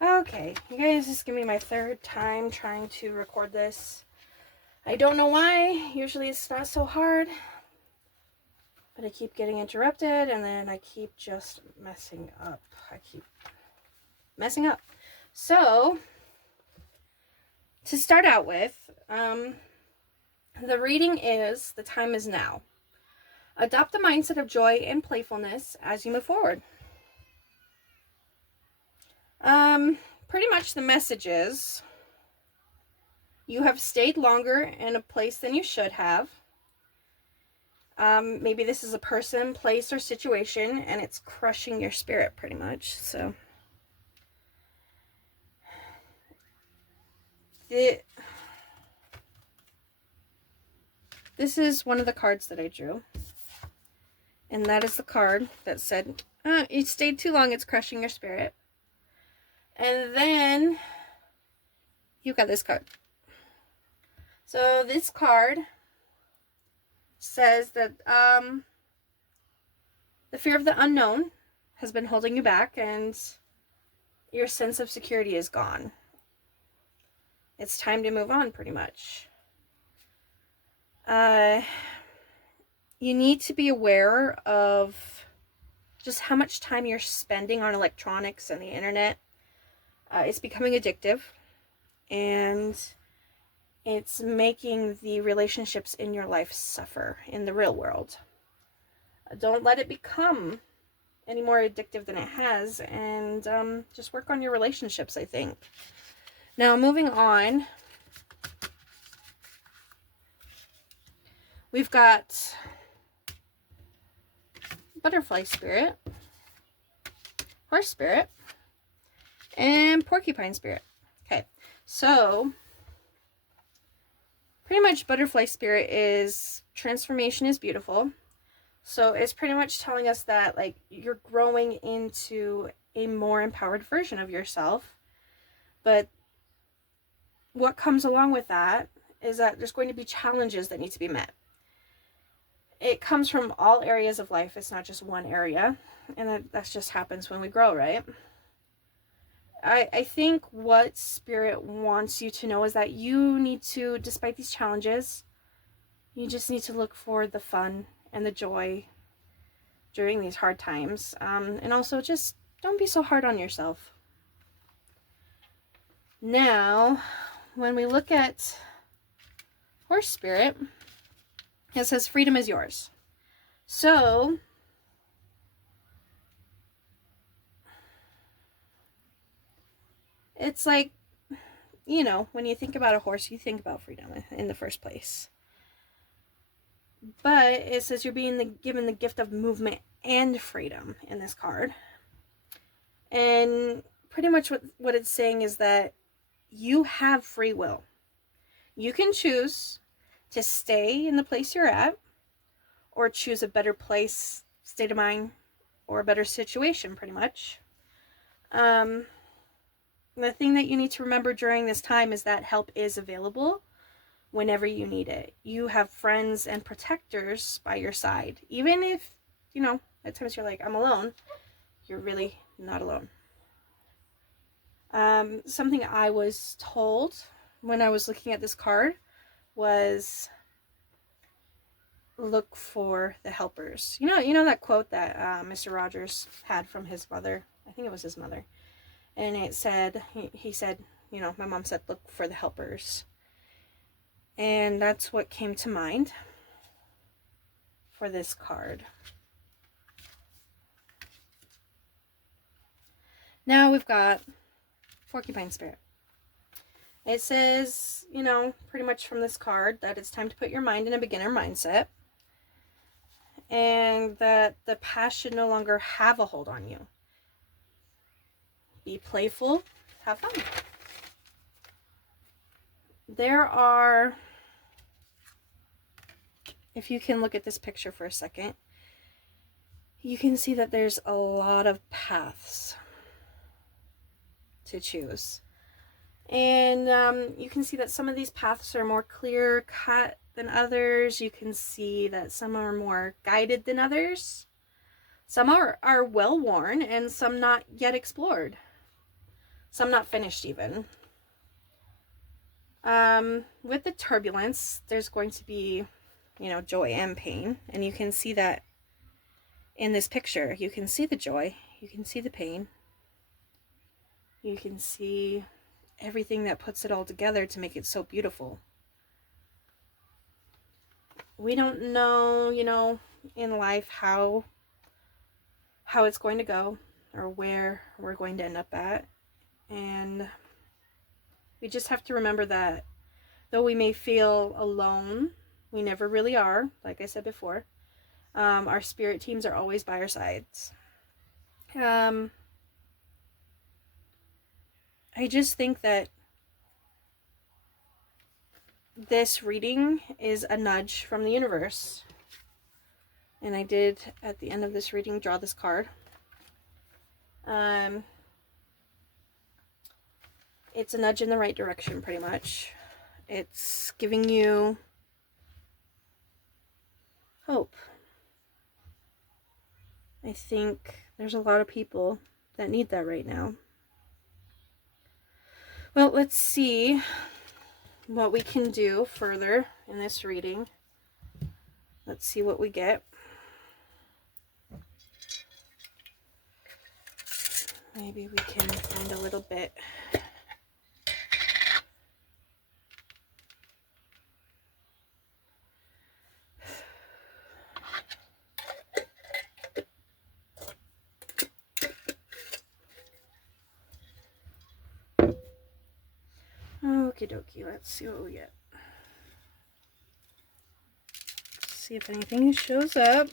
Okay, you guys, this is gonna be my third time trying to record this. I don't know why. Usually it's not so hard. But I keep getting interrupted and then I keep just messing up. So, to start out with, the reading is The Time Is Now. Adopt a mindset of joy and playfulness as you move forward. Pretty much the message is you have stayed longer in a place than you should have. Maybe this is a person, place, or situation, and it's crushing your spirit pretty much. So, this is one of the cards that I drew. And that is the card that said, you stayed too long, it's crushing your spirit. And then you got this card. So this card says that the fear of the unknown has been holding you back and your sense of security is gone. It's time to move on, pretty much. You need to be aware of just how much time you're spending on electronics and the internet. It's becoming addictive, and it's making the relationships in your life suffer in the real world. Don't let it become any more addictive than it has, and just work on your relationships, I think. Now, moving on, we've got butterfly spirit, horse spirit, and porcupine spirit. Okay, so pretty much butterfly spirit is transformation is beautiful. So it's pretty much telling us that, like, you're growing into a more empowered version of yourself. But what comes along with that is that there's going to be challenges that need to be met. It comes from all areas of life. It's not just one area. And that just happens when we grow, right? I think what Spirit wants you to know is that you need to, despite these challenges, you just need to look for the fun and the joy during these hard times. And also just don't be so hard on yourself. Now, when we look at horse spirit, it says freedom is yours. So, it's like, you know, when you think about a horse, you think about freedom in the first place. But it says you're being given the gift of movement and freedom in this card. And pretty much what it's saying is that you have free will. You can choose to stay in the place you're at, or choose a better place, state of mind, or a better situation, pretty much. The thing that you need to remember during this time is that help is available whenever you need it. You have friends and protectors by your side. Even if, you know, at times you're like, I'm alone, you're really not alone. Something I was told when I was looking at this card was look for the helpers. You know that quote that Mr. Rogers had from his mother? I think it was his mother. And it said, he said, you know, my mom said, look for the helpers. And that's what came to mind for this card. Now we've got porcupine spirit. It says, you know, pretty much from this card that it's time to put your mind in a beginner mindset. And that the past should no longer have a hold on you. Be playful, have fun. There are, if you can look at this picture for a second, you can see that there's a lot of paths to choose. And you can see that some of these paths are more clear cut than others. You can see that some are more guided than others. Some are well worn and some not yet explored. So I'm not finished even. With the turbulence, there's going to be, joy and pain. And you can see that in this picture. You can see the joy. You can see the pain. You can see everything that puts it all together to make it so beautiful. We don't know, in life how it's going to go or where we're going to end up at. And we just have to remember that though we may feel alone, we never really are, like I said before. Our spirit teams are always by our sides. I just think that this reading is a nudge from the universe. And I did, at the end of this reading, draw this card. It's a nudge in the right direction, pretty much. It's giving you hope. I think there's a lot of people that need that right now. Well, let's see what we can do further in this reading. Let's see what we get. Maybe we can find a little bit. Okie dokie, let's see what we get. See if anything shows up.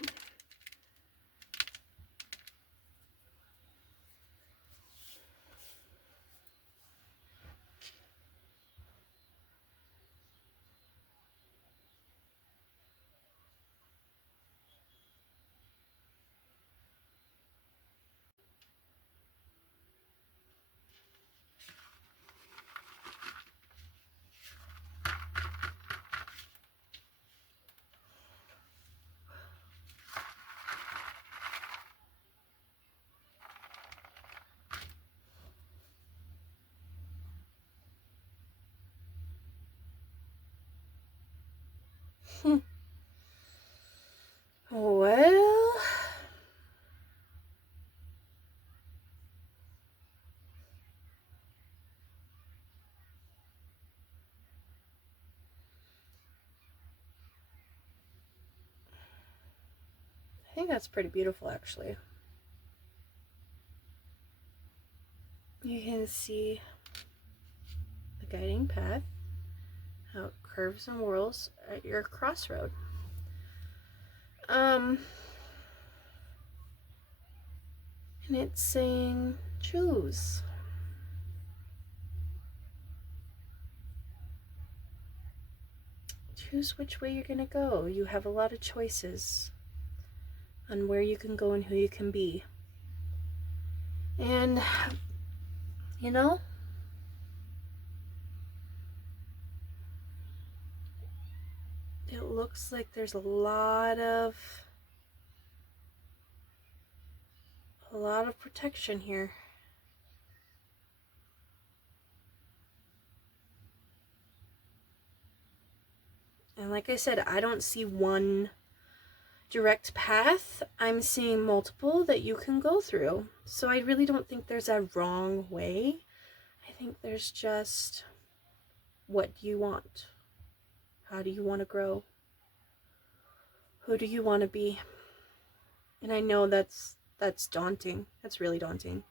Well, I think that's pretty beautiful, actually. You can see the guiding path, how it curves and whirls at your crossroad. And it's saying, choose. Choose which way you're gonna go. You have a lot of choices on where you can go and who you can be. And, it looks like there's a lot of protection here. And like I said, I don't see one direct path. I'm seeing multiple that you can go through. So I really don't think there's a wrong way. I think there's just, what do you want? How do you want to grow? Who do you want to be? And I know that's daunting. That's really daunting.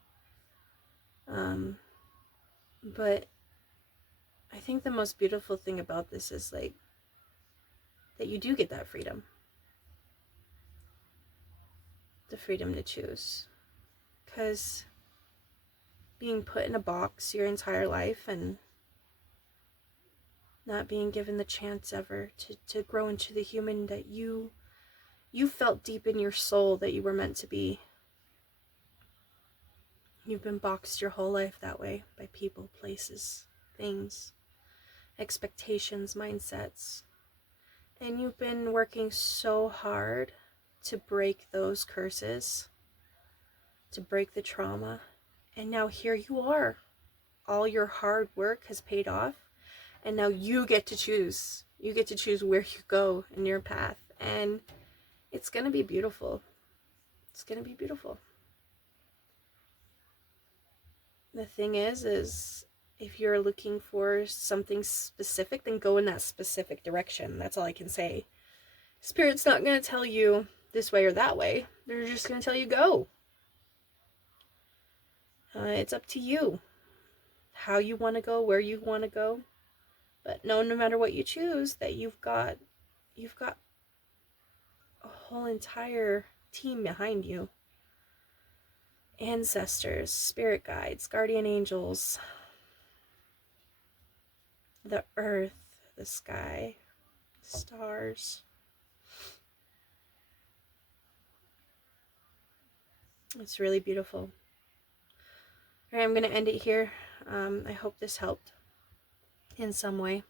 But I think the most beautiful thing about this is like that you do get that freedom. The freedom to choose. Because being put in a box your entire life and not being given the chance ever to grow into the human that you felt deep in your soul that you were meant to be. You've been boxed your whole life that way by people, places, things, expectations, mindsets. And you've been working so hard to break those curses, to break the trauma. And now here you are. all your hard work has paid off, and now you get to choose. You get to choose where you go in your path, and it's going to be beautiful. It's going to be beautiful. The thing is if you're looking for something specific, then go in that specific direction. That's all I can say. Spirit's not going to tell you this way or that way. They're just going to tell you go. It's up to you how you want to go, where you want to go. But no matter what you choose, that you've got a whole entire team behind you. Ancestors, spirit guides, guardian angels, the earth, the sky, stars. It's really beautiful. All right, I'm going to end it here. I hope this helped in some way.